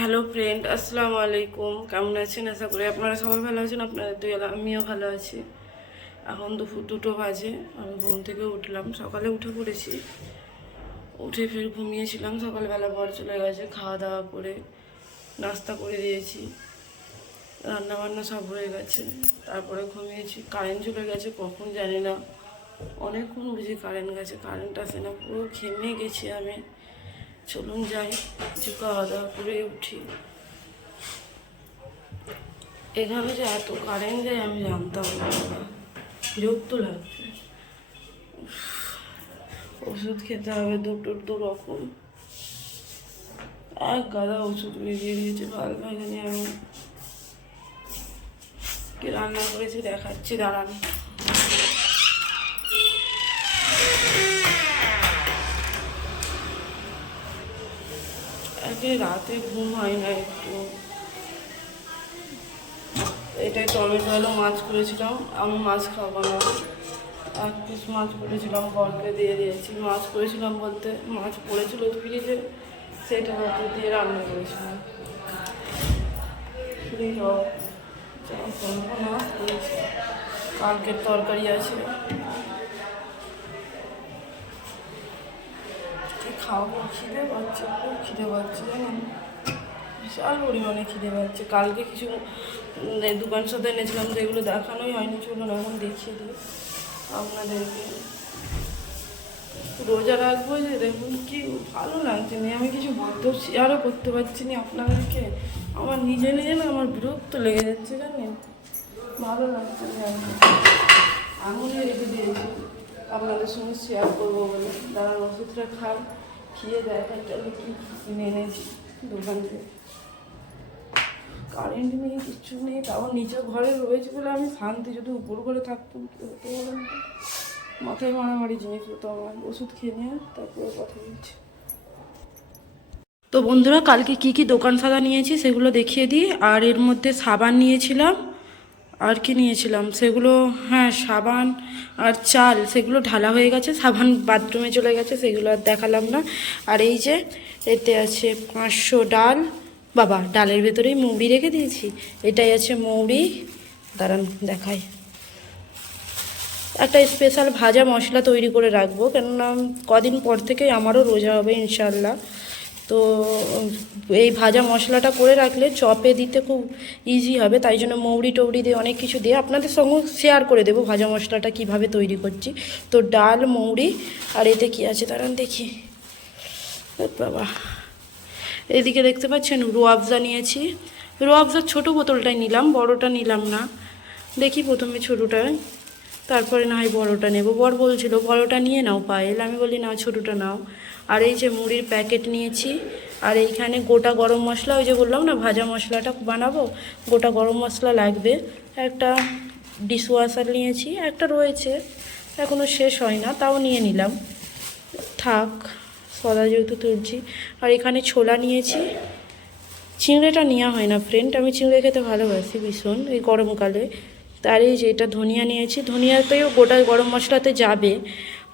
Hello friend আসসালামু আলাইকুম কেমন আছেন? আশা করি আপনারা সবাই ভালো আছেন আপনারা দুই আমিও ভালো আছি। এখন দুপুর দুটো বাজে, আমি ঘুম থেকে উঠলাম। সকালে উঠে পড়েছি। উঠে ফের ঘুমিয়েছিলাম। সকালবেলা বর চলে গেছে খাওয়া দাওয়া করে নাস্তা করে দিয়েছি। রান্না বান্না সব হয়ে গেছে। তারপরে ঘুমিয়েছি। কারেন্ট চলে গেছে, কখন জানি না। অনেকক্ষণ বুঝি কারেন্ট গেছে। কারেন্ট আসে না, পুরো ঘেমে গেছি আমি। চলুন যাই, কিছু খাওয়া দাওয়া করে উঠি। এখানে যে এত কারেন্ট যায় আমি জানতাম না। বিরক্ত লাগছে। ওষুধ খেতে হবে দুটো দু রকম এক গাদা ওষুধ বেরিয়ে দিয়েছে ভালো লাগেনি আমি কি রান্না করেছি দেখাচ্ছি, দাঁড়ান। একে রাতে ঘুম হয় না একটু। এটাই টমেটো আলু মাছ করেছিলাম আমি মাছ খাব না। এক পিস মাছ করেছিলাম বরকে দিয়ে দিয়েছি। মাছ করেছিলাম বলতে, মাছ পড়েছিল ফ্রিজে, সেটা হয়তো দিয়ে রান্না করেছিলাম। ফ্রিজ না কালকের তরকারি আছে। খাওয়াবো খিদে পাচ্ছে, খুব খিদে পাচ্ছে, জানেন? বিশাল পরিমাণে খিদে পাচ্ছে। কালকে কিছু দোকান সাথে এনেছিলাম যেগুলো দেখানোই হয়নি, চলুন এখন দেখিয়ে দিই আপনাদেরকে। রোজা রাখব যে, দেখুন কি ভালো লাগছে না। আমি কিছু বদ্ধ শেয়ারও করতে পারছি না আপনাদেরকে। আমার নিজে নিজে না আমার বিরক্ত লেগে যাচ্ছে, জানেন? ভালো লাগছে না। আঙুলে রেখে দিয়েছি। আপনাদের সঙ্গে শেয়ার করব বলে। দাঁড়ান, ওষুধটা খাই। খেয়ে দেখার জন্য কি কিনে এনেছি দোকান থেকে কারেন্ট নেই, কিচ্ছু নেই, তাও নিচের ঘরে রয়েছে বলে আমি শান্তি, যদি উপর ঘরে থাকতাম, কি হতো? মাথায় মারামারি জিনিস হতো আমার, ওষুধ খেয়ে নিয়ে তারপরে কথা বলছি তো বন্ধুরা, কালকে কি কি দোকান সাদা নিয়েছি সেগুলো দেখিয়ে দিই, আর এর মধ্যে সাবান নিয়েছিলাম আর কি নিয়েছিলাম। সেগুলো হ্যাঁ সাবান আর চাল, সেগুলো ঢালা হয়ে গেছে, সাবান বাথরুমে চলে গেছে, সেগুলো আর দেখালাম না। আর এই যে, এতে আছে পাঁচশো ডাল। বাবা, ডালের ভেতরেই মৌরি রেখে দিয়েছি। এটাই আছে মৌরি। দাঁড়ান, দেখাই। একটা স্পেশাল ভাজা মশলা তৈরি করে রাখব, কেননা কদিন পর থেকে আমারও রোজা হবে ইনশাল্লাহ তো এই ভাজা মশলাটা করে রাখলে চপে দিতে খুব ইজি হবে, তাই জন্য মৌরি টৌরি দিয়ে অনেক কিছু দিয়ে আপনাদের সঙ্গে শেয়ার করে দেবো ভাজা মশলাটা কীভাবে তৈরি করছি। তো ডাল, মৌরি, আর এতে কি আছে দাঁড়ান দেখি। বাবা। এদিকে দেখতে পাচ্ছেন রোয়াবজা নিয়েছি। রোয়াবজার ছোটো বোতলটাই নিলাম, বড়টা নিলাম না। দেখি প্রথমে ছোটোটায়। তারপরে না হয় বড়োটা নেব। বর বলছিল, বড়োটা নিয়ে নাও পায়েল আমি বলি না, ছোটোটা নাও। আর এই যে মুড়ির প্যাকেট নিয়েছি, আর এইখানে গোটা গরম মশলা, ওই যে বললাম না, ভাজা মশলাটা বানাবো, গোটা গরম মশলা লাগবে। একটা ডিশওয়াশার নিয়েছি, একটা রয়েছে এখনও শেষ হয় না, তাও নিয়ে নিলাম। থাক, সদা যেহেতু তুলছি। আর এখানে ছোলা নিয়েছি, চিংড়েটা নেওয়া হয় না ফ্রেন্ড আমি চিংড়ে খেতে ভালোবাসি ভীষণ, এই গরমকালে। তার এই যে এটা ধনিয়া নিয়েছি, ধনিয়াতেও গোটা গরম মশলাতে যাবে।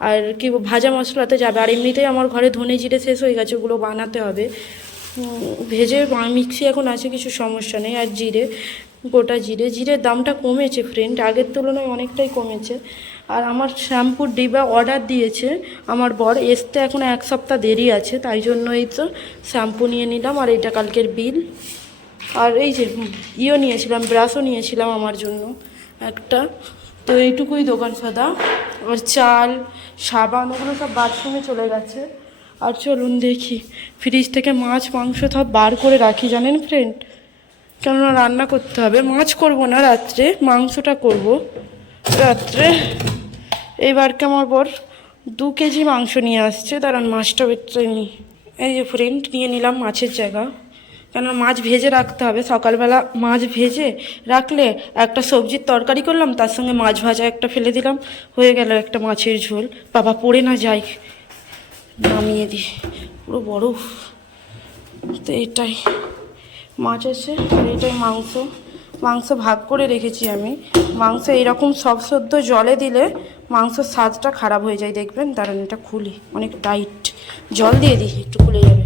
আর কি ভাজা মশলাতে যাবে। আর এমনিতেই আমার ঘরে ধনে জিরে শেষ হয়ে গেছে, ওগুলো বানাতে হবে। ভেজে মিক্সি এখন আছে, কিছু সমস্যা নেই। আর জিরে, গোটা জিরে। জিরের দামটা কমেছে ফ্রেন্ড আগের তুলনায় অনেকটাই কমেছে। আর আমার শ্যাম্পুর ডিবা অর্ডার দিয়েছে আমার বর। আসতে এখন এক সপ্তাহ দেরি আছে, তাই জন্য এই তো শ্যাম্পু নিয়ে নিলাম। আর এটা কালকের বিল। আর এই যে ইও নিয়েছিলাম, ব্রাশও নিয়েছিলাম আমার জন্য। একটা। তো এইটুকুই দোকান সাদা। আর চাল, সাবান, ওগুলো সব বাথরুমে চলে গেছে। আর চলুন দেখি। ফ্রিজ থেকে মাছ, মাংস সব বার করে রাখি, জানেন ফ্রেন্ড কেননা রান্না করতে হবে। মাছ করব না রাত্রে, মাংসটা করব রাত্রে। এইবারকে আমার বর? দু কেজি মাংস নিয়ে আসছে। দাঁড়ান মাছটা বেটে নিই। এই যে ফ্রেন্ড নিয়ে নিলাম মাছের জায়গা। কেন মাছ ভেজে রাখতে হবে। সকালবেলা মাছ ভেজে রাখলে একটা সবজির তরকারি করলাম, তার সঙ্গে মাছ ভাজা একটা ফেলে দিলাম। হয়ে গেল একটা মাছের ঝোল। বাবা, পড়ে না যায় নামিয়ে দিই। পুরো বরফ। তো এটাই। মাছ আছে আর এটাই মাংস। মাংস ভাগ করে রেখেছি আমি। মাংস এরকম সব সদ্য জলে দিলে মাংসের স্বাদটা খারাপ হয়ে যায়। দেখবেন? দাঁড়ান, এটা খুলি। অনেক টাইট। জল দিয়ে দিই, একটু খুলে যাবে।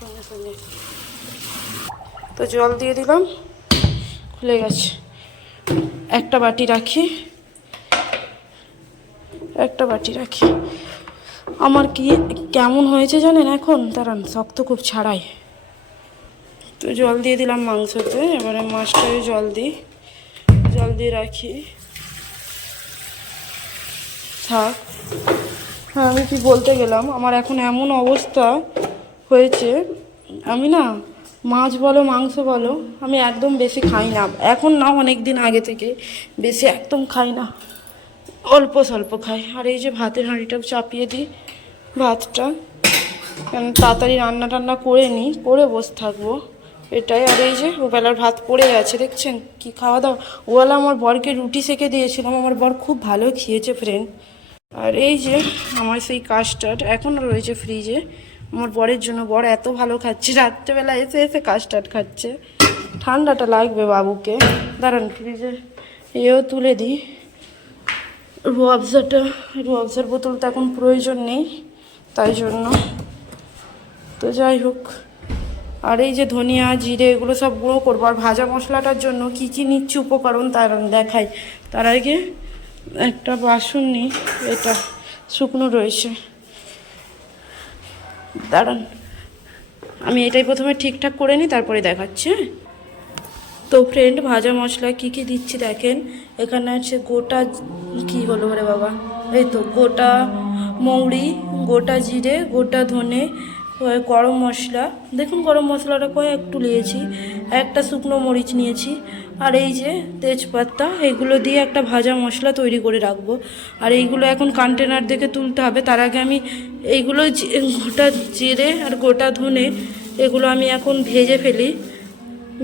সঙ্গে সঙ্গে। তো জল দিয়ে দিলাম। খুলে গেছে। একটা বাটি রাখি। একটা বাটি রাখি। আমার কি কেমন হয়েছে জানেন এখন? দাঁড়ান, শক্ত খুব ছাড়াই। তো জল দিয়ে দিলাম মাংসতে। এবারে মাছটাকে জল দিই। জল দিয়ে রাখি। থাক। হ্যাঁ আমি কি বলতে গেলাম? আমার এখন এমন অবস্থা হয়েছে। আমি না মাছ বলো, মাংস বলো, আমি একদম বেশি খাই না। এখন না অনেক দিন আগে থেকে বেশি একদম খাই না। অল্প স্বল্প খাই। আর এই যে ভাতের হাঁড়িটা চাপিয়ে দিই, ভাতটা। তাড়াতাড়ি রান্না টান্না করে নিই, করে বসে থাকব। এটাই। আর এই যে ওবেলার ভাত পড়ে আছে দেখছেন? কি খাওয়া দাওয়া? ওবেলা আমার বরকে রুটি সেকে দিয়েছিলাম। আমার বর খুব ভালো খেয়েছে ফ্রেন্ড আর এই যে আমার সেই কাস্টার্ড, এখনও রয়েছে ফ্রিজে আমার বরের জন্য বর এত ভালো খাচ্ছে, রাত্রেবেলা এসে এসে কাস্টার্ড খাচ্ছে। ঠান্ডাটা লাগবে বাবুকে। দাঁড়ান ফ্রিজে এও তুলে দিই। রুয়াবজাটা রুয়াবজার বোতল তো এখন প্রয়োজন নেই, তাই জন্য। তো যাই হোক, আর এই যে ধনিয়া, জিরে, এগুলো সব গুঁড়ো করব। আর ভাজা মশলাটার জন্য কী কী নিচ্ছি উপকরণ তার দেখাই। তার আগে একটা বাসন নিই, এটা শুকনো রয়েছে। দাঁড়ান। আমি এটাই প্রথমে ঠিকঠাক করে নিই, তারপরে দেখাচ্ছি হ্যাঁ? তো ফ্রেন্ড ভাজা মশলা কি কি দিচ্ছি দেখেন? এখানে আছে গোটা কি হলো রে বাবা? এই তো গোটা মৌরি, গোটা জিরে, গোটা ধনে গরম মশলা। দেখুন গরম মশলাটা কয়েক একটু নিয়েছি। একটা শুকনো মরিচ নিয়েছি। আর এই যে তেজপাতা, এগুলো দিয়ে একটা ভাজা মশলা তৈরি করে রাখব। আর এইগুলো এখন কন্টেনার থেকে তুলতে হবে। তার আগে আমি এইগুলো গোটা জিরে আর গোটা ধনে এগুলো আমি এখন ভেজে ফেলি।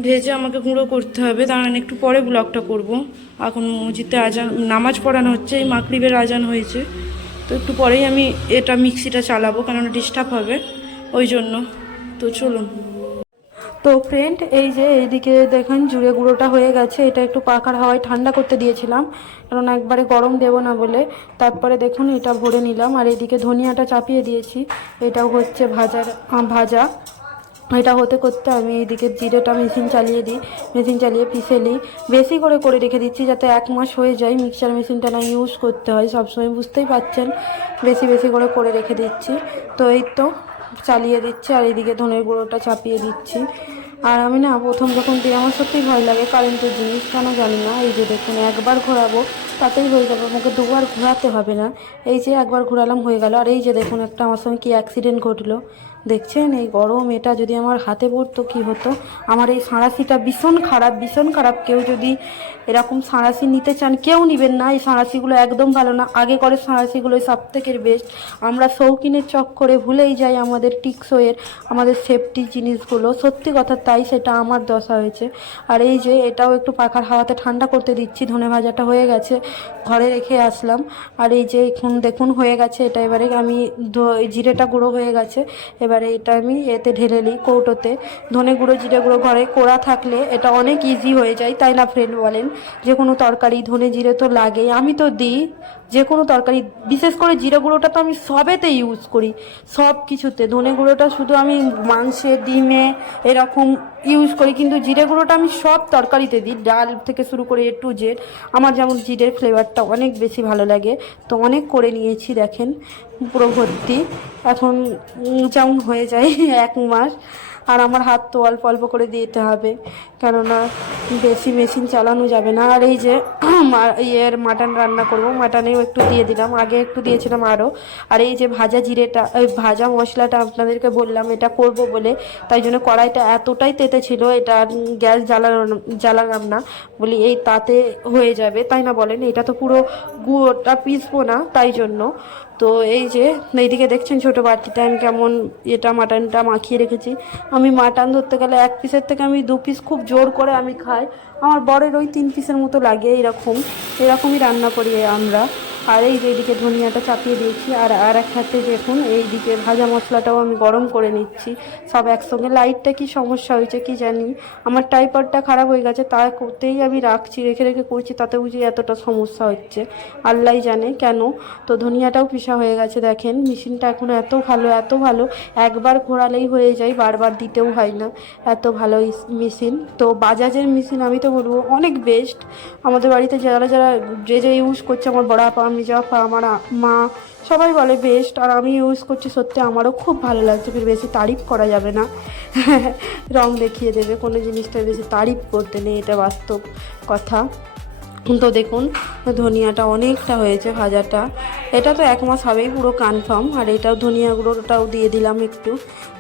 ভেজে আমাকে গুঁড়ো করতে হবে। দাঁড়ান একটু পরে ব্লগটা করব। এখন মসজিদে আজান, নামাজ পড়ানো হচ্ছে, এই মাকরিবের আজান হয়েছে। তো একটু পরেই আমি এটা মিক্সিটা চালাবো, কেননা ডিস্টার্ব হবে। ওই জন্য। তো চলুন। তো ফ্রেন্ড এই যে এইদিকে দেখেন জুড়ে গুঁড়োটা হয়ে গেছে, এটা একটু পাখার হাওয়ায় ঠান্ডা করতে দিয়েছিলাম, কারণ একবারে গরম দেবো না বলে। তারপরে দেখুন, এটা ভরে নিলাম, আর এইদিকে ধনিয়াটা চাপিয়ে দিয়েছি, এটাও হচ্ছে ভাজার ভাজা। এটা হতে করতে আমি এইদিকে জিরেটা মেশিন চালিয়ে দিই, মেশিন চালিয়ে পিষে নিই। বেশি করে করে রেখে দিচ্ছি যাতে এক মাস হয়ে যায় মিক্সচার মেশিনটা না ইউজ করতে হয়, সবসময় বুঝতেই পারছেন বেশি বেশি করে করে রেখে দিচ্ছি। তো এই তো, চালিয়ে দিচ্ছি, আর এইদিকে ধনের গুঁড়োটা চাপিয়ে দিচ্ছি। আর আমি না প্রথম যখন দিই, আমার সত্যিই ভয় লাগে। কারেন্টের জিনিস কেন জানি না? এই যে দেখুন, একবার ঘোরাবো, তাতেই হয়ে যাবে। আমাকে দুবার ঘোরাতে হবে না। এই যে একবার ঘোরালাম, হয়ে গেল। আর এই যে দেখুন, একটা আমার সঙ্গে কী অ্যাক্সিডেন্ট ঘটলো। দেখছেন? এই গরম, এটা যদি আমার হাতে পড়তো, কি হতো? আমার এই সাঁড়াশিটা ভীষণ খারাপ ভীষণ খারাপ। কেউ যদি এরকম সাঁড়াশি নিতে চান, কেউ নেবেন না। এই সাঁড়াশিগুলো একদম ভালো না। আগে করে সাঁড়াশিগুলোই সব থেকে বেস্ট আমরা শৌখিনের চক্করে ভুলেই যাই আমাদের টিকসইয়ের, আমাদের সেফটি জিনিসগুলো। সত্যি কথা, তাই সেটা আমার দশা হয়েছে। আর এই যে, এটাও একটু পাখার হাওয়াতে ঠান্ডা করতে দিচ্ছি, ধনে ভাজাটা হয়ে গেছে, ঘরে রেখে আসলাম। আর এই যে, এখন দেখুন, হয়ে গেছে এটা। এবারে আমি জিরেটা গুঁড়ো হয়ে গেছে। এবারে এটা আমি এতে ঢেলে নিই কৌটোতে। ধনে গুঁড়ো, জিরে গুঁড়ো ঘরে কোড়া থাকলে এটা অনেক ইজি হয়ে যায়, তাই না ফ্রেন্ড বলেন? যে কোনো তরকারি, ধনে জিরে তো লাগেই। আমি তো দিই, যে কোনো তরকারি, বিশেষ করে জিরে গুঁড়োটা তো আমি সবেতে ইউজ করি। সব কিছুতে। ধনে গুঁড়োটা শুধু আমি মাংসে, ডিমে এরকম ইউজ করি, কিন্তু জিরে গুঁড়োটা আমি সব তরকারিতে দিই। ডাল থেকে শুরু করে এ টু জেড আমার যেমন জিরের ফ্লেভারটা অনেক বেশি ভালো লাগে। তো অনেক করে নিয়েছি, দেখেন, পুরো ভর্তি। এখন যেমন হয়ে যায়, এক মাস। আর আমার হাত তো অল্প অল্প করে দিতে হবে। কেননা বেশি মেশিন চালানো যাবে না। আর এই যে ইয়ের মাটন রান্না করব। মাটনেও একটু দিয়ে দিলাম। আগে একটু দিয়েছিলাম আরও আর এই যে ভাজা জিরেটা ওই ভাজা মশলাটা আপনাদেরকে বললাম, এটা করব বলে। তাই জন্য কড়াইটা এতটাই তেতে ছিল, এটা গ্যাস জ্বালানো, জ্বালালাম না। বলি, এই তাতে হয়ে যাবে। তাই না বলেন? এটা তো পুরো গুঁড়োটা পিসবো না, তাই জন্য। তো এই যে, এইদিকে দেখছেন ছোটো বাটিটা আমি কেমন এটা মাটনটা মাখিয়ে রেখেছি। আমি মাটন ধরতে গেলে এক পিসের থেকে আমি দু পিস খুব জোর করে আমি খাই। আমার বরের ওই তিন পিসের মতো লাগে এরকম এরকমই রান্না করি আমরা। আর এই যে এইদিকে ধনিয়াটা চাপিয়ে দিয়েছি, আর আর এক হাতে দেখুন এইদিকে ভাজা মশলাটাও আমি গরম করে নিচ্ছি। সব একসঙ্গে, লাইটটা কি সমস্যা হয়েছে কি জানি? আমার টাইপারটা খারাপ হয়ে গেছে, তা করতেই আমি রাখছি, রেখে রেখে করছি, তাতে বুঝি এতটা সমস্যা হচ্ছে। আল্লাহ জানে কেন। তো ধনিয়াটাও পিসা হয়ে গেছে, দেখেন, মেশিনটা এখন এত ভালো এত ভালো, একবার ঘোরালেই হয়ে যায়, বারবার দিতেও হয় না, এত ভালো মেশিন। তো বাজাজের মেশিন আমি তো বলব, অনেক বেস্ট আমাদের বাড়িতে যারা যারা যে যে ইউজ করছে, আমার বড় আপা পা আমার মা সবাই বলে বেস্ট, আর আমি ইউজ করছি সত্যি আমারও খুব ভালো লাগছে, ফির বেশি তারিফ করা যাবে না। রং দেখিয়ে দেবে, কোনো জিনিসটা বেশি তারিফ করতে নেই, এটা বাস্তব কথা। তো দেখুন, ধনিয়াটা অনেকটা হয়েছে ভাজাটা। এটা তো এক মাস হবেই পুরো কনফার্ম আর এটাও ধনিয়া গুঁড়োটাও দিয়ে দিলাম একটু।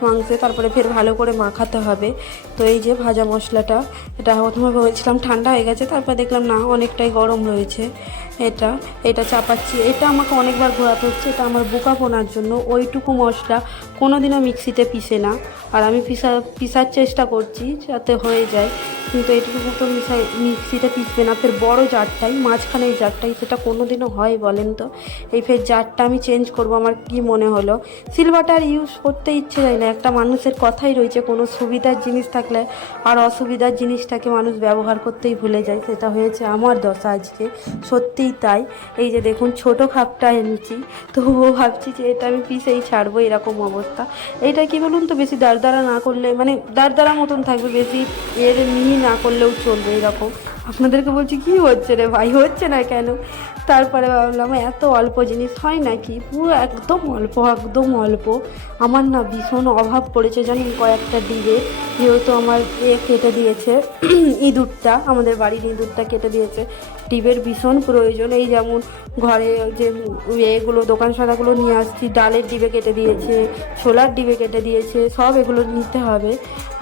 মাংসে তারপরে ফের ভালো করে মাখাতে হবে। তো এই যে ভাজা মশলাটা, এটা প্রথমে বলছিলাম ঠান্ডা হয়ে গেছে, তারপর দেখলাম না, অনেকটাই গরম রয়েছে। এটা এটা চাপাচ্ছি। এটা আমাকে অনেকবার ঘোরাতে হচ্ছে, এটা আমার বোকা পোনার জন্য। ওইটুকু মশলা কোনোদিনও মিক্সিতে পিসে না। আর আমি পিসা পিসার চেষ্টা করছি যাতে হয়ে যায়, কিন্তু এটুকু তো মিশাই, মিক্সিতে পিসবে না। ফের বড় জারটাই মাঝখানে জারটাই, সেটা কোনো দিনও হয় বলেন তো? এই ফের জারটা আমি চেঞ্জ করব, আমার কি মনে হলো? সিলভারটা আর ইউজ করতে ইচ্ছে যায় না। একটা মানুষের কথাই রয়েছে, কোনো সুবিধার জিনিস থাকলে আর অসুবিধার জিনিসটাকে মানুষ ব্যবহার করতেই ভুলে যায়। সেটা হয়েছে আমার দশা আজকে, সত্যিই তাই। এই যে দেখুন, ছোট খাপটা এনেছি, তবুও ভাবছি যে এটা আমি পিসেই ছাড়বো, এরকম অবস্থা। এইটা কি বলুন তো, বেশি দাঁড় না করলে মানে দাঁড় মতন থাকবে, বেশি এর মিহি না করলেও চলবে এরকম। আপনাদেরকে বলছি, কি হচ্ছে রে ভাই? হচ্ছে না কেন? তারপরে ভাবলাম, এত অল্প জিনিস হয় নাকি? পুরো একদম অল্প একদম অল্প। আমার না ভীষণ অভাব পড়েছে জানেন কয়েকটা ডিবে যেহেতু আমার এ কেটে দিয়েছে ইঁদুরটা, আমাদের বাড়ির ইঁদুরটা কেটে দিয়েছে। ডিবের ভীষণ প্রয়োজন। এই যেমন ঘরে যে এগুলো, দোকান সাদাগুলো নিয়ে আসছি, ডালের ডিবে কেটে দিয়েছে, ছোলার ডিবে কেটে দিয়েছে, সব এগুলো নিতে হবে।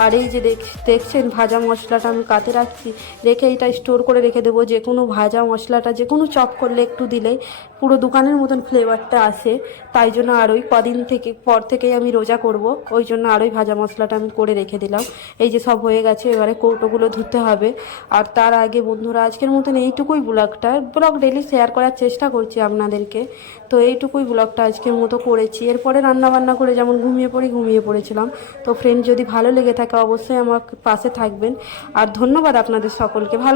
আর এই যে দেখ, দেখছেন ভাজা মশলাটা আমি কাতে রাখছি, রেখে এটা স্টোর করে রেখে দেবো। যে কোনো ভাজা মশলাটা, যে কোনো চপ করলে একটু দিলে পুরো দোকানের মতন ফ্লেভারটা আসে। তাই জন্য আর ওই কদিন থেকে, পর থেকেই আমি রোজা করব। ওই জন্য আরোই ভাজা মশলাটা আমি করে রেখে দিলাম। এই যে সব হয়ে গেছে, এবারে কৌটোগুলো ধুতে হবে। আর তার আগে বন্ধুরা, আজকের মতন এইটুকুই ব্লগটা। ব্লগ ডেলি শেয়ার করার চেষ্টা করছি আপনাদেরকে। তো এইটুকুই ব্লগটা আজকের মতো করেছি। এরপরে রান্না বান্না করে যেমন ঘুমিয়ে পড়ি, ঘুমিয়ে পড়েছিলাম। তো ফ্রেন্ড যদি ভালো লেগে থাকে, অবশ্যই আমার পাশে থাকবেন। আর ধন্যবাদ আপনাদের সকলকে। ভালো